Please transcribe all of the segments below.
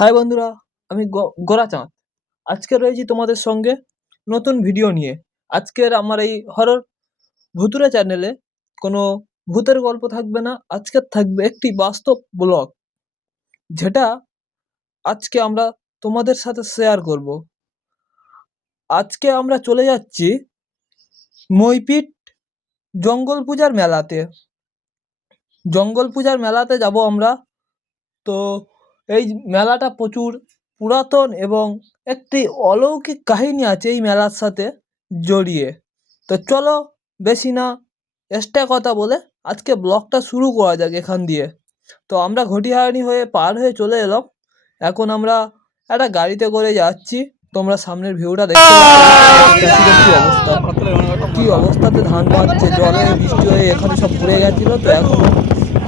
High বন্ধুরা, আমি গোরাচাঁদ। আজকে রয়েছি তোমাদের সঙ্গে নতুন ভিডিও নিয়ে। আজকের আমার এই হরর ভুতুড়ে চ্যানেলে কোনো ভূতের গল্প থাকবে না। আজকের থাকবে একটি বাস্তব ব্লগ, যেটা আজকে আমরা তোমাদের সাথে শেয়ার করব। আজকে আমরা চলে যাচ্ছি মইপিট জঙ্গল পূজার মেলাতে। জঙ্গল পূজার মেলাতে যাব আমরা। তো এই মেলাটা প্রচুর পুরাতন এবং একটি অলৌকিক কাহিনী আছে এই মেলার সাথে জড়িয়ে। তো চলো বেশি না এক্সট্রা কথা বলে আজকে ব্লগটা শুরু করা যাক এখান দিয়ে। তো আমরা ঘটিহারানি হয়ে পার হয়ে চলে এলাম। এখন আমরা একটা গাড়িতে করে যাচ্ছি। তোমরা সামনের ভিউটা দেখতে কি অবস্থা, কি অবস্থাতে ধান বাঁধছে, জলে বৃষ্টি হয়ে এখানে সব পুড়ে গেছিলো। তো এখন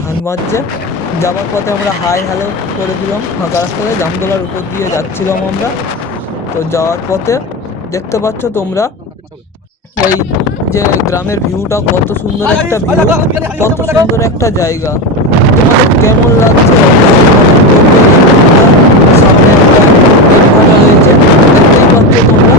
ধান বাঁধছে। যাওয়ার পথে আমরা হাই হ্যালো করে দিলাম ফাঁকা রাস্তায়, জামতলার উপর দিয়ে যাচ্ছিলাম আমরা। তো যাওয়ার পথে দেখতে পাচ্ছ তোমরা এই যে গ্রামের ভিউটা, কত সুন্দর একটা ভিউ, কত সুন্দর একটা জায়গা। তোমাদের কেমন লাগছে সামনে একটা রয়েছে, দেখতেই পাচ্ছ তোমরা।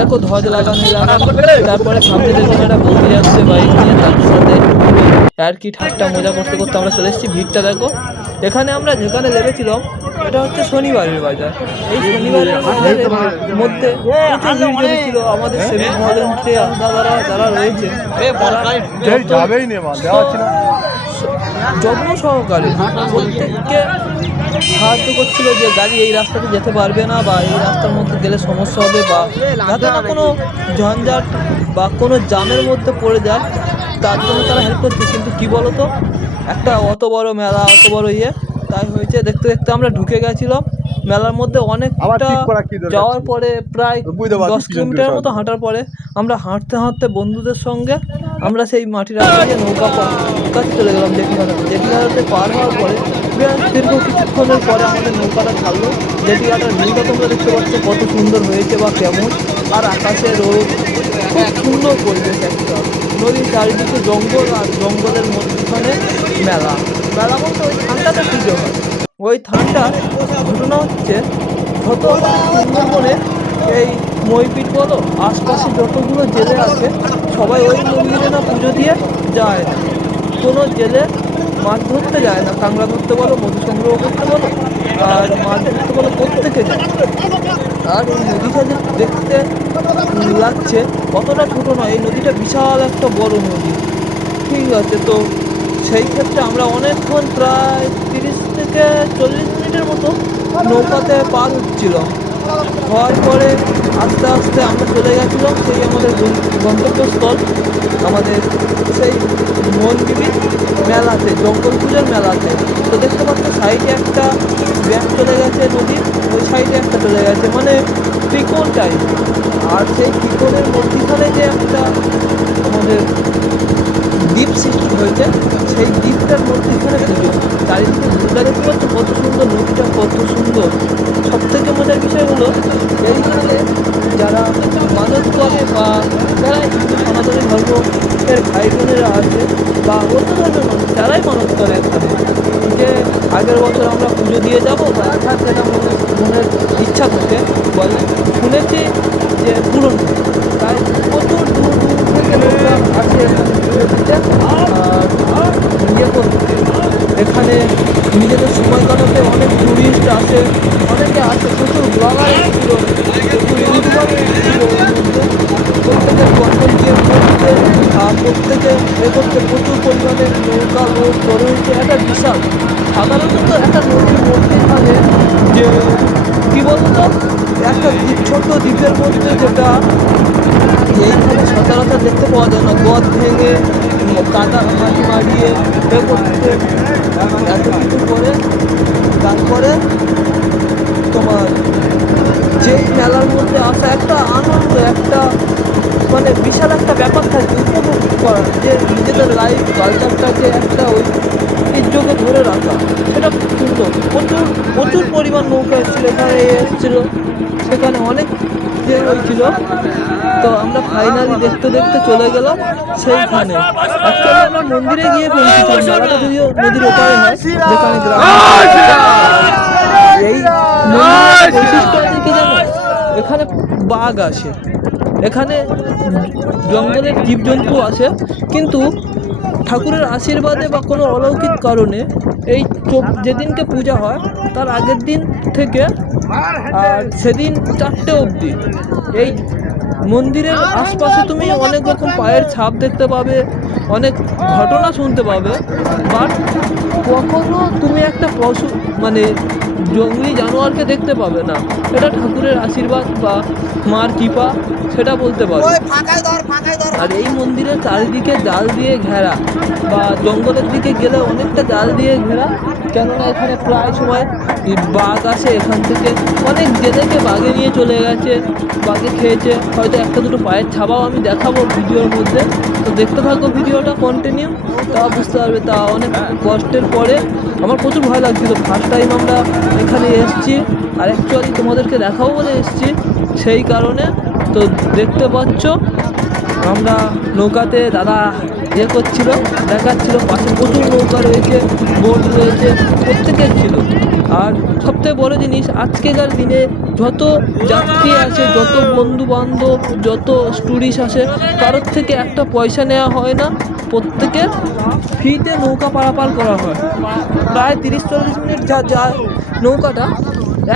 দেখো ধ্বজ লাগানো, তারপরে সামনে দেখুন একটা বৌদি যাচ্ছে বাইক নিয়ে, তার সাথে আর কি ঠাট্টা মজা করতে করতে আমরা চলে এসেছি। ভিড়টা দেখো। এখানে আমরা যেখানে লেগেছিলাম এটা হচ্ছে শনিবারের বাজার। এই শনিবারের বাজারের মধ্যে প্রচুর ভিড় জমেছিল। আমাদের সেভিং ভলেন্টিয়ার দাদারা যারা রয়েছে যত্ন সহকারে প্রত্যেককে সাহায্য করছিল যে গাড়ি এই রাস্তাতে যেতে পারবে না, বা এই রাস্তার মধ্যে গেলে সমস্যা হবে, বা যাতে না কোনো ঝঞ্ঝাট বা কোনো জামের মধ্যে পড়ে যায়, তার জন্য তারা হেল্প করছে। কিন্তু কি বলতো, একটা অত বড় মেলা, অত বড় তাই হয়েছে। দেখতে দেখতে আমরা ঢুকে গেছিলাম মেলার মধ্যে। অনেকটা যাওয়ার পরে প্রায় 10 কিলোমিটার মতো হাঁটার পরে আমরা হাঁটতে হাঁটতে বন্ধুদের সঙ্গে আমরা সেই মাটির রাস্তা দিয়ে নৌকা কাছে চলে গেলাম জেঠিঘাটাতে। জেঠিঘাটাতে পার হওয়ার পরে বেশ দীর্ঘ কিছুক্ষণের পরে আমাদের নৌকাটা ছাড়লো। জেঠিঘাটার ভিউটা তোমরা দেখতে পাচ্ছ কত সুন্দর হয়েছে বা কেমন। আর আকাশে রোদ, খুব সুন্দর পরিবেশ একটা। নদীর চারিদিকে জঙ্গল, আর জঙ্গলের মধ্যখানে মেলা। মেলা বলতে ওই ঠান্ডাতে পুজো হয়। ওই ঠান্ডার ঘটনা হচ্ছে, যত সুন্দরবনে এই মইপিট বলো, আশপাশে যতগুলো জেলে আছে সবাই ওই মন্দিরে না পুজো দিয়ে যায় না। কোনো জেলে মাছ ধরতে যায় না, কাঁকড়া ধরতে বলো, মধু সংগ্রহ করতে বলো, আর মাছ ধরতে বলো, প্রত্যেকে যায়। আর এই নদীটা যে দেখতে লাগছে অতটা ছোটো নয়, এই নদীটা বিশাল একটা বড় নদী। ঠিক আছে, তো সেই ক্ষেত্রে আমরা অনেকক্ষণ প্রায় 30 থেকে 40 মিনিটের মতো নৌকাতে পার হচ্ছিলাম। হওয়ার পরে আস্তে আস্তে আমরা চলে গেছিলাম সেই আমাদের গন্তব্যস্থল, আমাদের সেই মন্দির মেলাতে, জঙ্গল পূজার মেলাতে। তো দেখতে পাচ্ছ সাইডে একটা ব্যাগ চলে গেছে নদীর, ওই সাইডে একটা চলে গেছে, মানে ত্রিকোণ টাইপ। আর সেই ত্রিকোণের মধ্যখানে যে একটা আমাদের দ্বীপ সৃষ্টি হয়েছে, সেই দ্বীপটার মধ্যখানে পুজো। চারিদিকে ভিউটা দেখতে পাচ্ছ কত সুন্দর, নদীটা কত সুন্দর। সব থেকে মজার বিষয় হলো এইখানে যারা মানত করে বা যারা হিন্দু সনাতনী ধর্মের ভাই বোনেরা আছে বা অন্য ধর্মের মানুষ, যারাই মানত করে এখানে যে আগের বছর আমরা পুজো দিয়ে যাবো, বা যেটা মনের ইচ্ছা থাকে বলে, শুনেছি যে পূরণ হয়। তাই প্রচুর দূর দূর থেকে লোকরা আসে এখানে পুজো দিতে আর ইয়ে করতে। এখানে নিজেদের সময় কাটাতে অনেক টুরিস্ট আসে, অনেকে আসে, প্রচুর ব্লগার এসেছিল, প্রচুর ইউটিউবার এসেছিল। প্রত্যেকের কন্টেন্ট ক্রিয়েট করতে, প্রত্যেকে এ করতে প্রচুর পরিমাণে নৌকা লোক জড়ো হয়েছে। একটা বিশাল, সাধারণত একটা নদীর মধ্যে দ্বীপের মধ্যে যেটা এইখানে সচরাচর দেখতে পাওয়া যায় না, গদ ভেঙে কাদা মাটি মারিয়ে এ করতে এত কিছু করে তারপরে তোমার যেই মেলার মধ্যে আসা একটা আনন্দ, একটা মানে বিশাল একটা ব্যাপার থাকে উপভোগ করার, যে নিজেদের লাইফ কালচারটাকে একটা ঐতিহ্যকে ধরে রাখা, সেটা খুব সুন্দর। প্রচুর প্রচুর পরিমাণ নৌকা এসেছিলো, এখানে এসেছিলো, সেখানে অনেক যে হয়েছিল। তো আমরা ফাইনালি দেখতে দেখতে চলে গেলাম সেইখানে। অ্যাকচুয়ালি আমরা মন্দিরে গিয়ে পৌঁছেছিলাম, মেলাটা যদিও নদীর ওপারে হয়, যেখানে গ্রাম। এই মন্দিরের বৈশিষ্ট্য আছে কি জানো, এখানে বাঘ আসে, এখানে জঙ্গলের জীবজন্তু আসে, কিন্তু ঠাকুরের আশীর্বাদে বা কোনো অলৌকিক কারণে এই যেদিনকে পূজা হয় তার আগের দিন থেকে আর সেদিন 4টে অবধি এই মন্দিরের আশপাশে তুমি অনেক রকম পায়ের ছাপ দেখতে পাবে, অনেক ঘটনা শুনতে পাবে, বাট কখনো তুমি একটা পশু মানে জঙ্গলি জানোয়ারকে দেখতে পাবে না। এটা ঠাকুরের আশীর্বাদ বা মার কৃপা, সেটা বলতে পারো। আর এই মন্দিরের চারিদিকে জাল দিয়ে ঘেরা, বা জঙ্গলের দিকে গেলে অনেকটা জাল দিয়ে ঘেরা, কেননা এখানে প্রায় সময় বাঘ আসে। এখান থেকে অনেক জেলেকে বাঘে নিয়ে চলে গেছে, বাঘে খেয়েছে, হয়তো একটা দুটো পায়ের ছাপাও আমি দেখাবো ভিডিওর মধ্যে। তো দেখতে থাকো ভিডিওটা কন্টিনিউ, তা বুঝতে পারবে। তা অনেক কষ্টের পরে আমার প্রচুর ভয় লাগছিল, ফার্স্ট টাইম আমরা এখানে এসেছি, আর অ্যাকচুয়ালি তোমাদেরকে দেখাবো বলে এসেছি, সেই কারণে। তো দেখতে পাচ্ছ আমরা নৌকাতে দাদা করছিল, দেখাচ্ছিল, পাশে প্রচুর নৌকা রয়েছে, বোট রয়েছে, প্রত্যেকের ছিল। আর সবথেকে বড় জিনিস, আজকেকার দিনে যত যাত্রী আসে, যত বন্ধু বান্ধব, যত টুরিস্ট আসে, কারোর থেকে একটা পয়সা নেওয়া হয় না, প্রত্যেকের ফ্রিতে নৌকা পারাপার করা হয়। প্রায় 30-40 মিনিট যা যায় নৌকাটা,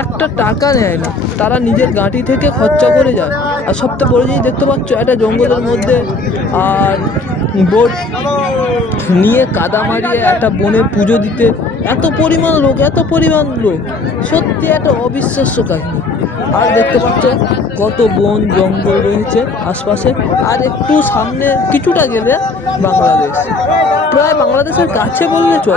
একটা টাকা নেয় না, তারা নিজের গাঁটি থেকে খরচা করে যায়। আর সবথেকে বড় জিনিস দেখতে পাচ্ছ, একটা জঙ্গলের মধ্যে আর বোট নিয়ে কাদা মারিয়ে একটা বনে পুজো দিতে এত পরিমাণ লোক, এত পরিমাণ লোক, সত্যি একটা অবিশ্বাস্য কাহিনী। আর দেখতে পাচ্ছ কত বন জঙ্গল রয়েছে আশপাশে। আর একটু সামনে কিছুটা গেলে বাংলাদেশ, প্রায় বাংলাদেশের কাছে বললে চলে।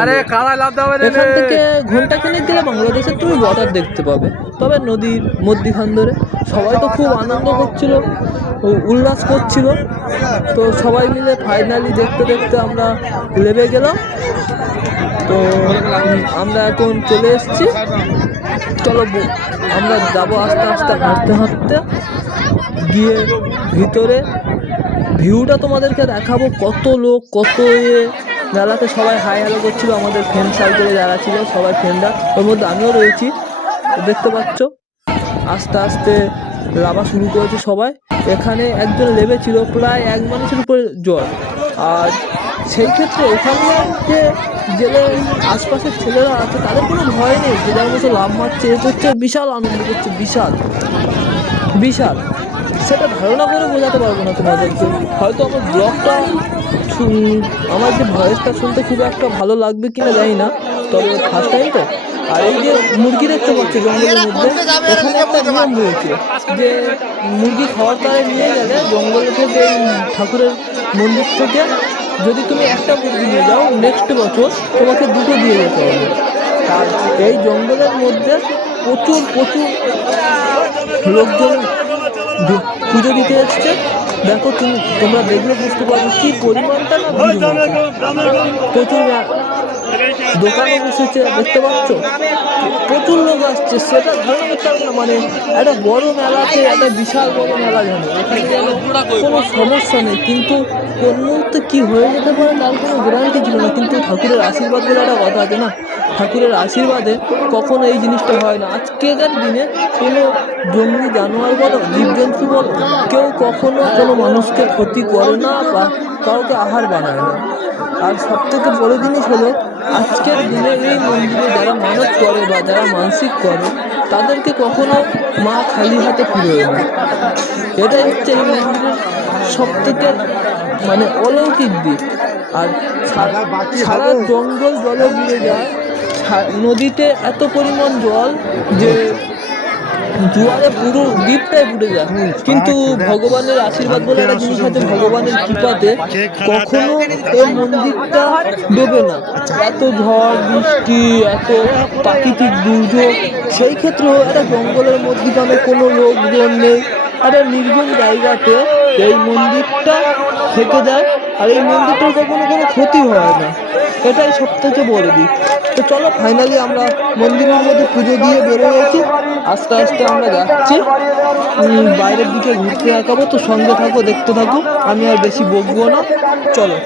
এখান থেকে ঘন্টাখানেক গেলে বাংলাদেশের তুমি বর্ডার দেখতে পাবে। তবে নদীর মধ্যিখান ধরে সবাই তো খুব আনন্দ করছিল, উল্লাস করছিল। তো সবাই মিলে ফাইনালি দেখতে দেখতে আমরা লেবে গেলাম। তো আমরা এখন চলে এসেছি, চলো আমরা যাবো আস্তে আস্তে হাঁটতে হাঁটতে গিয়ে ভিতরে ভিউটা তোমাদেরকে দেখাবো। কত লোক, কত মেলাতে সবাই হাই হ্যালো করছিল, আমাদের ফ্রেন্ড সার্কেলে যারা ছিল সবাই ফ্রেন্ডরা, ওর মধ্যে আমিও রয়েছি। দেখতে পাচ্ছ আস্তে আস্তে লাভা শুরু করেছে সবাই। এখানে একজন লেবেছিল, প্রায় 1 মানুষের উপরে জ্বর। আর সেই ক্ষেত্রে এখানকার যে জেলে আশপাশের ছেলেরা আছে তাদের কোনো ভয় নেই, যে যার মতো লাভ মারছে, এ করছে, বিশাল আনন্দ করছে, বিশাল বিশাল। সেটা ধারণা করে বোঝাতে পারবো না তোমাদেরকে। হয়তো আমার ব্লগটা আমার যে ভয়েসটা শুনতে খুব একটা ভালো লাগবে কিনা জানি না, তবে ফার্স্ট টাইম তো। আর এই যে মুরগি দেখতে পাচ্ছি জঙ্গলের মধ্যে, এখানে একটা নিয়ম রয়েছে যে মুরগি খাওয়ার তারে নিয়ে গেলে জঙ্গল থেকে, এই ঠাকুরের মন্দির থেকে যদি তুমি একটা মুরগি নিয়ে যাও, নেক্সট বছর তোমাকে 2টো দিয়ে যেতে হবে। আর এই জঙ্গলের মধ্যে প্রচুর প্রচুর লোকজন পুজো দিতে এসছে। দেখো তোমরা দেখলে বুঝতে পারবে কি পরিমাণটা না ভিড় হয়েছে। প্রচুর দোকানও বসেছে, দেখতে পাচ্ছ প্রচুর লোক আসছে, সেটা ধারণা করতে পারবে না। মানে একটা বড় মেলাতে, একটা বিশাল বড় মেলা, যেন এখানে যেন কোনো সমস্যা নেই, কিন্তু কোন মুহূর্তে কী হয়ে যেতে পারে তার কোনো গ্যারান্টি ছিল না। কিন্তু ঠাকুরের আশীর্বাদ বলে একটা কথা আছে না, ঠাকুরের আশীর্বাদে কখনো এই জিনিসটা হয় না। আজকের দিনে কোনো জঙ্গলি জানোয়ার বলো, জীবজন্তু বলো, কেউ কখনো কোনো মানুষকে ক্ষতি করে না বা কাউকে আহার বানায় না। আর সবথেকে বড় জিনিস হলো, আজকের দিনে এই মন্দিরে যারা মানত করে বা যারা মানসিক করে, তাদেরকে কখনো মা খালি হাতে ফিরোয় না। এটাই হচ্ছে এই মন্দিরের সবথেকে মানে অলৌকিক দিক। আর সারা জঙ্গল জলে বুড়ে যায়, নদীতে এত পরিমাণ জল যে জোয়ারে পুরো দ্বীপটাই ডুবে যায়। কিন্তু ভগবানের আশীর্বাদ বলে একটা জিনিস আছে, ভগবানের কৃপাতে কখনো এই মন্দিরটা ডোবে না। এত ঝড় বৃষ্টি, এত প্রাকৃতিক দুর্যোগ, সেই ক্ষেত্রেও একটা জঙ্গলের মধ্যখানে কোনো লোকজন নেই, একটা নির্জন জায়গাতে এই মন্দিরটা থেকে যায়। আর এই মন্দিরটার কখনো কোনো ক্ষতি হয় না, এটাই সব থেকে বড় দিক। তো চলো ফাইনালি আমরা মন্দিরের মধ্যে পুজো দিয়ে বেরোয়েছি, আস্তে আস্তে আমরা যাচ্ছি বাইরের দিকে ঘুরতে দেখাবো। তো সঙ্গে থাকো, দেখতে থাকো, আমি আর বেশি বকবো না, চলো।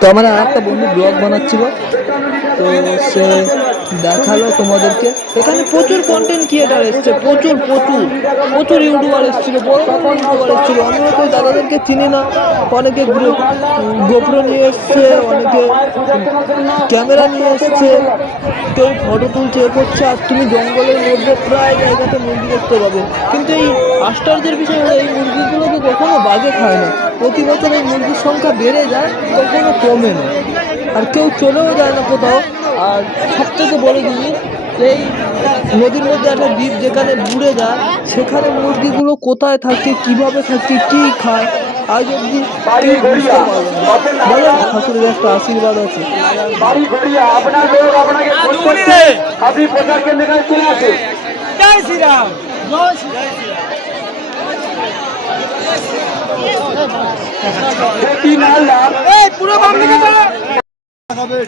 তো আমার আর একটা বন্ধু ব্লগ বানাচ্ছিল, তো সে দেখালো তোমাদেরকে এখানে প্রচুর কন্টেন্ট ক্রিয়েটার এসছে, প্রচুর প্রচুর প্রচুর ইউটিউবার এসেছিল, বড় বড় ইউটিউবার এসেছিল। আমি হয়তো তাদেরকে চিনি না, অনেকে গোপ্রো নিয়ে এসছে, অনেকে ক্যামেরা নিয়ে এসছে, কেউ ফটো তুলছে, এ করছে। আর তুমি জঙ্গলের মধ্যে প্রায় জায়গাতে মুরগি দেখতে পাবে। কিন্তু এই আশ্চর্যের বিষয় হলো এই মুরগিগুলোকে কখনো বাঘে খায় না। প্রতি বছর এই মুরগির সংখ্যা বেড়ে যায়, কখনো কমে না, আর কেউ চলেও যায় না কোথাও। আর সব থেকে বড় জিনিস, এই নদীর মধ্যে একটা দ্বীপ যেখানে বুড়ে যায়, সেখানে মুরগিগুলো কোথায় থাকে, কিভাবে থাকে, কি খায়, আজ অব্দি কেউ বুঝতে পারবে না। বলো, ঠাকুরের একটা আশীর্বাদ আছে। জয় শ্রীরাম। পুরো বাম দিকে চলো।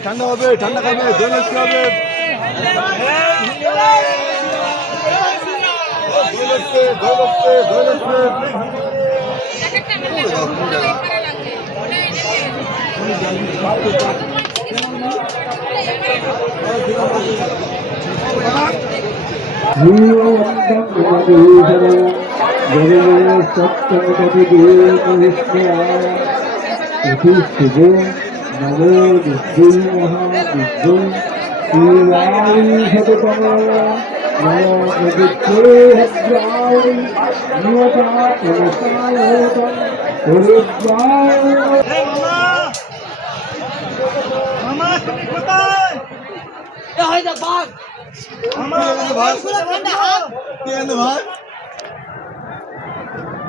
ঠান্ডা হবে, ঠান্ডা খাবে, দোল হবে।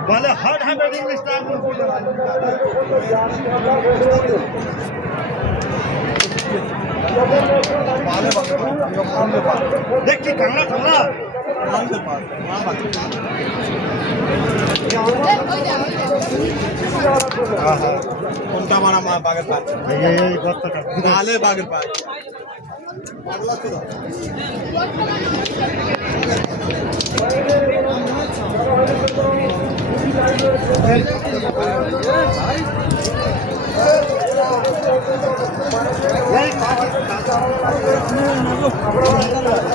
বলে হট হ্যান্ডেড ইংলিশ দেখছি কাংলা কাংলা কোনটা মারা মা বাগের পাঁচ এই বস্তাটা নালে বাগের পাঁচ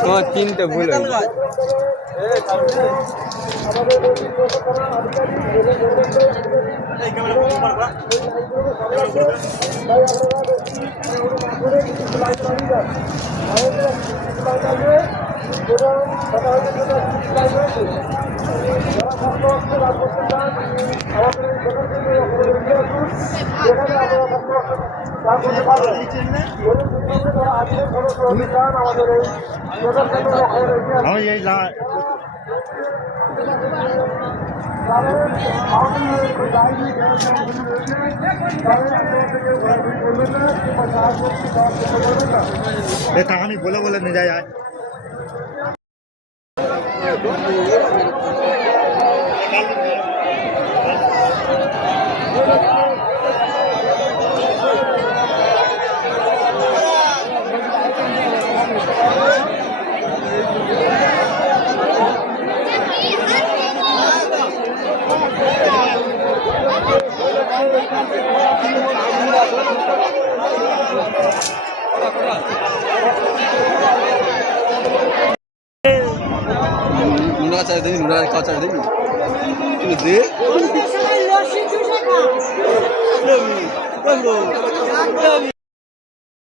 তোমার তিনটে ভুল হয়েছে। এই কাহানি বলে বলে নিয়ে যায় নুনা চাই দেখি, নুনা খাওয়া চাই দেখি দে